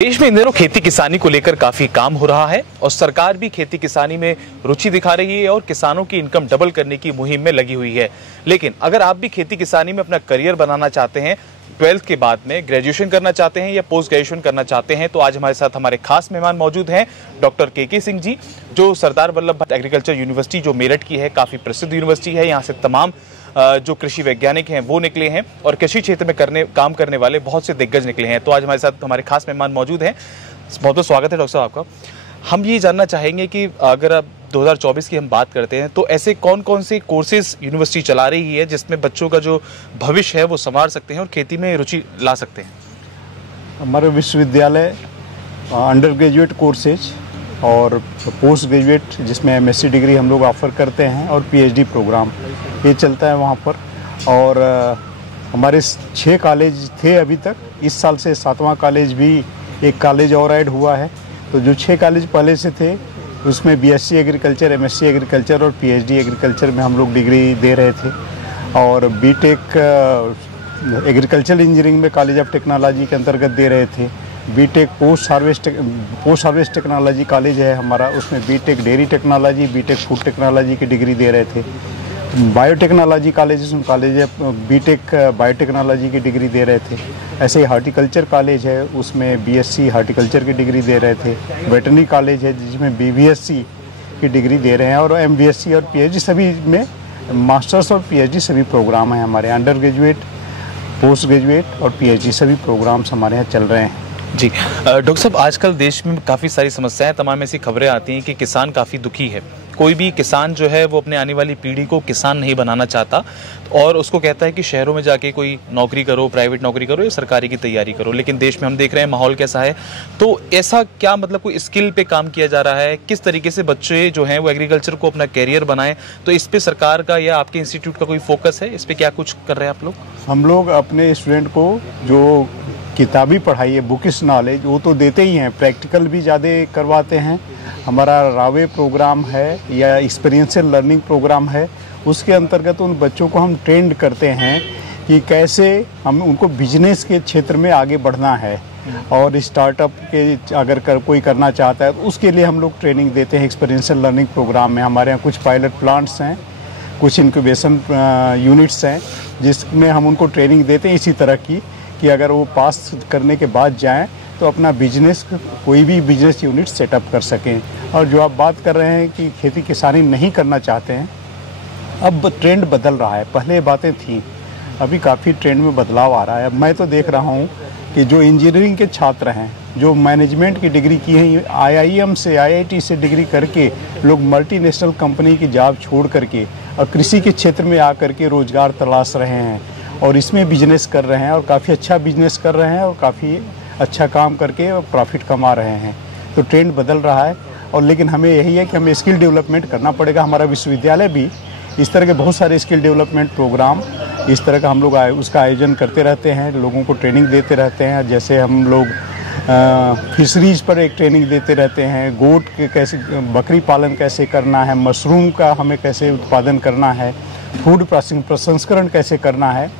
देश में इन दिनों खेती किसानी को लेकर काफी काम हो रहा है और सरकार भी खेती किसानी में रुचि दिखा रही है और किसानों की इनकम डबल करने की मुहिम में लगी हुई है। लेकिन अगर आप भी खेती किसानी में अपना करियर बनाना चाहते हैं, 12th के बाद में ग्रेजुएशन करना चाहते हैं या पोस्ट ग्रेजुएशन करना चाहते हैं, तो आज हमारे साथ हमारे खास मेहमान मौजूद हैं डॉक्टर के सिंह जी, जो सरदार वल्लभ भाई एग्रीकल्चर यूनिवर्सिटी जो मेरठ की है, काफी प्रसिद्ध यूनिवर्सिटी है। यहाँ से तमाम जो कृषि वैज्ञानिक हैं वो निकले हैं और कृषि क्षेत्र में काम करने वाले बहुत से दिग्गज निकले हैं। तो आज हमारे साथ हमारे खास मेहमान मौजूद हैं। बहुत बहुत स्वागत है डॉक्टर साहब आपका। हम ये जानना चाहेंगे कि अगर अब 2024 की हम बात करते हैं तो ऐसे कौन कौन से कोर्सेज यूनिवर्सिटी चला रही है जिसमें बच्चों का जो भविष्य है वो संवार सकते हैं और खेती में रुचि ला सकते हैं? हमारे विश्वविद्यालय अंडर ग्रेजुएट कोर्सेज और पोस्ट ग्रेजुएट जिसमें एमएससी डिग्री हम लोग ऑफ़र करते हैं और पीएचडी प्रोग्राम ये चलता है वहाँ पर। और हमारे 6 कॉलेज थे अभी तक, इस साल से 7वां कॉलेज भी एक कॉलेज और ऐड हुआ है। तो जो 6 कॉलेज पहले से थे उसमें बीएससी एग्रीकल्चर, एमएससी एग्रीकल्चर और पीएचडी एग्रीकल्चर में हम लोग डिग्री दे रहे थे। और बीटेक एग्रीकल्चर इंजीनियरिंग में कॉलेज ऑफ टेक्नोलॉजी के अंतर्गत दे रहे थे। BTech post harvest technology college है हमारा, उसमें BTech dairy technology, BTech food technology की डिग्री दे रहे थे। बायोटेक्नोलॉजी कॉलेज है, बीटेक बायोटेक्नोलॉजी की डिग्री दे रहे थे। ऐसे ही हार्टिकल्चर कॉलेज है, उसमें बीएससी हार्टिकल्चर की डिग्री दे रहे थे। वेटरनरी कॉलेज है जिसमें बीवीएससी की डिग्री दे रहे हैं। और एमबीएससी और पीएचडी सभी में मास्टर्स और पीएचडी सभी प्रोग्राम हैं हमारे। अंडर ग्रेजुएट, पोस्ट ग्रेजुएट और पीएचडी सभी प्रोग्राम्स हमारे यहाँ चल रहे हैं। जी डॉक्टर साहब, आजकल देश में काफ़ी सारी समस्याएं, तमाम ऐसी खबरें आती हैं कि किसान काफ़ी दुखी है। कोई भी किसान जो है वो अपने आने वाली पीढ़ी को किसान नहीं बनाना चाहता और उसको कहता है कि शहरों में जाके कोई नौकरी करो, प्राइवेट नौकरी करो या सरकारी की तैयारी करो। लेकिन देश में हम देख रहे हैं माहौल कैसा है। तो ऐसा क्या मतलब कोई स्किल पे काम किया जा रहा है? किस तरीके से बच्चे जो हैं वो एग्रीकल्चर को अपना कैरियर बनाएं? तो इस पे सरकार का या आपके इंस्टीट्यूट का कोई फोकस है? इस पर क्या कुछ कर रहे हैं आप लोग? हम लोग अपने स्टूडेंट को जो किताबी पढ़ाई है, बुकिश नॉलेज, वो तो देते ही हैं, प्रैक्टिकल भी ज़्यादा करवाते हैं। हमारा रावे प्रोग्राम है या एक्सपीरियंशियल लर्निंग प्रोग्राम है, उसके अंतर्गत उन बच्चों को हम ट्रेंड करते हैं कि कैसे हम उनको बिजनेस के क्षेत्र में आगे बढ़ना है। और स्टार्टअप के अगर कोई करना चाहता है तो उसके लिए हम लोग ट्रेनिंग देते हैं एक्सपीरियंशियल लर्निंग प्रोग्राम में। हमारे यहाँ कुछ पायलट प्लांट्स हैं, कुछ इंक्यूबेशन यूनिट्स हैं जिसमें हम उनको ट्रेनिंग देते हैं इसी तरह की कि अगर वो पास करने के बाद जाएं तो अपना बिजनेस, कोई भी बिजनेस यूनिट सेटअप कर सकें। और जो आप बात कर रहे हैं कि खेती किसानी नहीं करना चाहते हैं, अब ट्रेंड बदल रहा है। पहले बातें थी, अभी काफ़ी ट्रेंड में बदलाव आ रहा है। मैं तो देख रहा हूँ कि जो इंजीनियरिंग के छात्र हैं, जो मैनेजमेंट की डिग्री की है, आईआईएम से, आईआईटी से डिग्री करके लोग मल्टीनेशनल कंपनी की जॉब छोड़ करके और कृषि के क्षेत्र में आकर के रोज़गार तलाश रहे हैं और इसमें बिजनेस कर रहे हैं और काफ़ी अच्छा बिजनेस कर रहे हैं और काफ़ी अच्छा काम करके और प्रॉफिट कमा रहे हैं। तो ट्रेंड बदल रहा है। और लेकिन हमें यही है कि हमें स्किल डेवलपमेंट करना पड़ेगा। हमारा विश्वविद्यालय भी इस तरह के बहुत सारे स्किल डेवलपमेंट प्रोग्राम इस तरह का हम लोग उसका आयोजन करते रहते हैं, लोगों को ट्रेनिंग देते रहते हैं। जैसे हम लोग फिशरीज पर एक ट्रेनिंग देते रहते हैं, गोट के कैसे, बकरी पालन कैसे करना है, मशरूम का हमें कैसे उत्पादन करना है, फूड प्रसंस्करण कैसे करना है।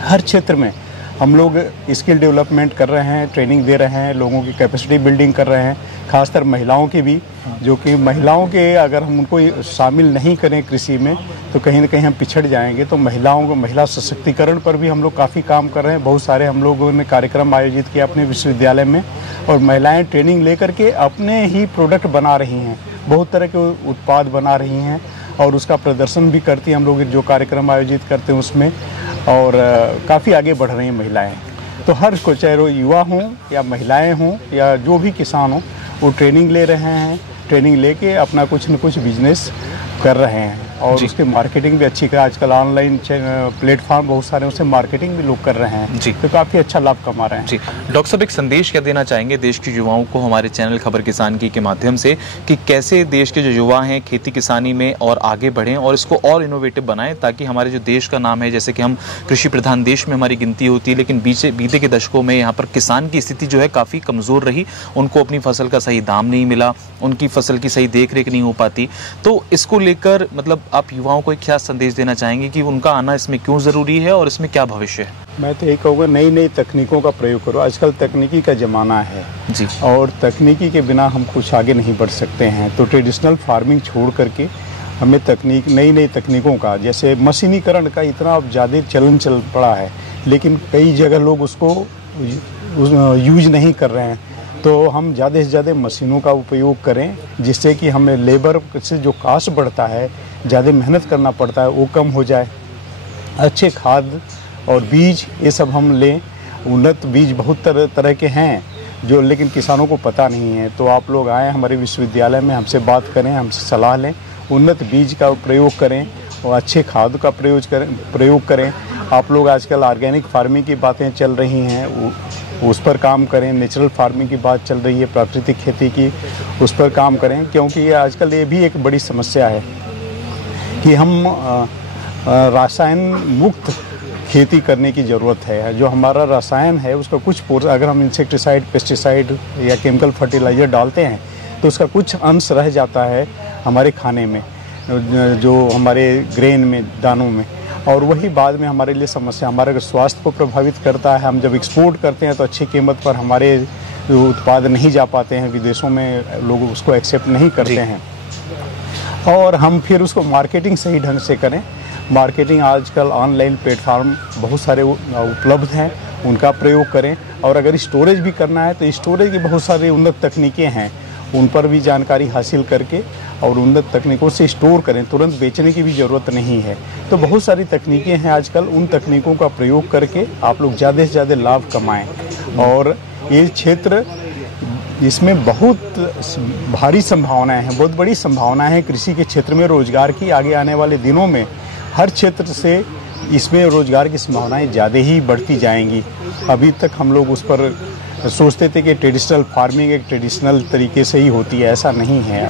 हर क्षेत्र में हम लोग स्किल डेवलपमेंट कर रहे हैं, ट्रेनिंग दे रहे हैं, लोगों की कैपेसिटी बिल्डिंग कर रहे हैं, खासकर महिलाओं की भी, जो कि महिलाओं के अगर हम उनको शामिल नहीं करें कृषि में तो कहीं ना कहीं हम पिछड़ जाएंगे। तो महिलाओं को, महिला सशक्तिकरण पर भी हम लोग काफ़ी काम कर रहे हैं। बहुत सारे हम लोगों ने कार्यक्रम आयोजित किया अपने विश्वविद्यालय में और महिलाएँ ट्रेनिंग लेकर के अपने ही प्रोडक्ट बना रही हैं, बहुत तरह के उत्पाद बना रही हैं और उसका प्रदर्शन भी करती हैं। हम लोग जो कार्यक्रम आयोजित करते हैं उसमें, और काफ़ी आगे बढ़ रही हैं महिलाएं। तो हर को, चाहे वो युवा हों या महिलाएं हों या जो भी किसान हों, वो ट्रेनिंग ले रहे हैं। ट्रेनिंग लेके अपना कुछ न कुछ बिजनेस कर रहे हैं और उसकी मार्केटिंग भी अच्छी कर। आजकल ऑनलाइन प्लेटफॉर्म बहुत सारे, उससे मार्केटिंग भी लोग कर रहे हैं जी। तो काफ़ी अच्छा लाभ कमा रहे हैं जी। डॉक्टर साहब, एक संदेश क्या देना चाहेंगे देश के युवाओं को हमारे चैनल खबर किसान की के माध्यम से कि कैसे देश के जो युवा हैं खेती किसानी में और आगे बढ़ें और इसको और इनोवेटिव बनाएं, ताकि हमारे जो देश का नाम है, जैसे कि हम कृषि प्रधान देश में हमारी गिनती होती है, लेकिन बीते के दशकों में यहाँ पर किसान की स्थिति जो है काफ़ी कमज़ोर रही। उनको अपनी फसल का सही दाम नहीं मिला, उनकी फसल फसल की सही देख रेख नहीं हो पाती। तो इसको लेकर मतलब आप युवाओं को एक क्या संदेश देना चाहेंगे कि उनका आना इसमें क्यों ज़रूरी है और इसमें क्या भविष्य है? मैं तो यही कहूँगा, नई नई तकनीकों का प्रयोग करो। आजकल तकनीकी का ज़माना है जी, और तकनीकी के बिना हम कुछ आगे नहीं बढ़ सकते हैं। तो ट्रेडिशनल फार्मिंग छोड़ करके हमें नई नई तकनीकों का, जैसे मशीनीकरण का इतना अब ज़्यादा चलन चल पड़ा है, लेकिन कई जगह लोग उसको यूज नहीं कर रहे हैं। तो हम ज़्यादा से ज़्यादा मशीनों का उपयोग करें, जिससे कि हमें लेबर से जो कास्ट बढ़ता है, ज़्यादा मेहनत करना पड़ता है, वो कम हो जाए। अच्छे खाद और बीज ये सब हम लें। उन्नत बीज बहुत तरह के हैं जो लेकिन किसानों को पता नहीं है। तो आप लोग आएँ हमारे विश्वविद्यालय में, हमसे बात करें, हमसे सलाह लें, उन्नत बीज का प्रयोग करें और अच्छे खाद का प्रयोग करें। आप लोग आजकल ऑर्गेनिक फार्मिंग की बातें चल रही हैं, उस पर काम करें। नेचुरल फार्मिंग की बात चल रही है, प्राकृतिक खेती की, उस पर काम करें। क्योंकि ये आजकल ये भी एक बड़ी समस्या है कि हम रसायन मुक्त खेती करने की ज़रूरत है। जो हमारा रसायन है उसका कुछ अगर हम इंसेक्टिसाइड, पेस्टिसाइड या केमिकल फर्टिलाइज़र डालते हैं तो उसका कुछ अंश रह जाता है हमारे खाने में, जो हमारे ग्रेन में, दानों में, और वही बाद में हमारे लिए समस्या, हमारे स्वास्थ्य को प्रभावित करता है। हम जब एक्सपोर्ट करते हैं तो अच्छी कीमत पर हमारे उत्पाद नहीं जा पाते हैं, विदेशों में लोग उसको एक्सेप्ट नहीं करते हैं, और हम फिर उसको मार्केटिंग सही ढंग से करें। मार्केटिंग आजकल ऑनलाइन प्लेटफार्म बहुत सारे उपलब्ध हैं, उनका प्रयोग करें। और अगर स्टोरेज भी करना है तो स्टोरेज की बहुत सारी उन्नत तकनीकें हैं, उन पर भी जानकारी हासिल करके और उन्नत तकनीकों से स्टोर करें। तुरंत बेचने की भी ज़रूरत नहीं है। तो बहुत सारी तकनीकें हैं आजकल, उन तकनीकों का प्रयोग करके आप लोग ज़्यादा से ज़्यादा लाभ कमाएं। और ये क्षेत्र, इसमें बहुत भारी संभावनाएं हैं, बहुत बड़ी संभावनाएं हैं कृषि के क्षेत्र में रोजगार की। आगे आने वाले दिनों में हर क्षेत्र से इसमें रोजगार की संभावनाएं ज़्यादा ही बढ़ती जाएंगी। अभी तक हम लोग उस पर सोचते थे कि ट्रेडिशनल फार्मिंग एक ट्रेडिशनल तरीके से ही होती है, ऐसा नहीं है।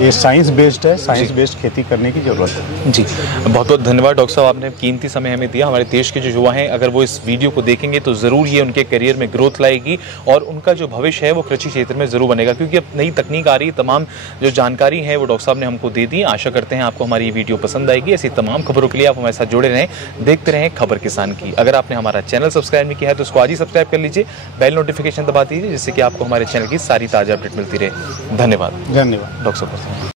ये साइंस बेस्ड है, साइंस बेस्ड खेती करने की ज़रूरत है। जी, बहुत बहुत धन्यवाद डॉक्टर साहब, आपने कीमती समय हमें दिया। हमारे देश के जो युवा हैं, अगर वो इस वीडियो को देखेंगे तो ज़रूर ये उनके करियर में ग्रोथ लाएगी और उनका जो भविष्य है वो कृषि क्षेत्र में ज़रूर बनेगा, क्योंकि अब नई तकनीक आ रही है। तमाम जो जानकारी है वो डॉक्टर साहब ने हमको दे दी। आशा करते हैं आपको हमारी ये वीडियो पसंद आएगी। ऐसी तमाम खबरों के लिए आप हमारे साथ जुड़े रहें, देखते रहें खबर किसान की। अगर आपने हमारा चैनल सब्सक्राइब नहीं किया है तो उसको आज ही सब्सक्राइब कर लीजिए, बेल नोटिफिकेशन दबा दीजिए, जिससे कि आपको हमारे चैनल की सारी ताज़ा अपडेट मिलती रहे। धन्यवाद। धन्यवाद डॉक्टर साहब।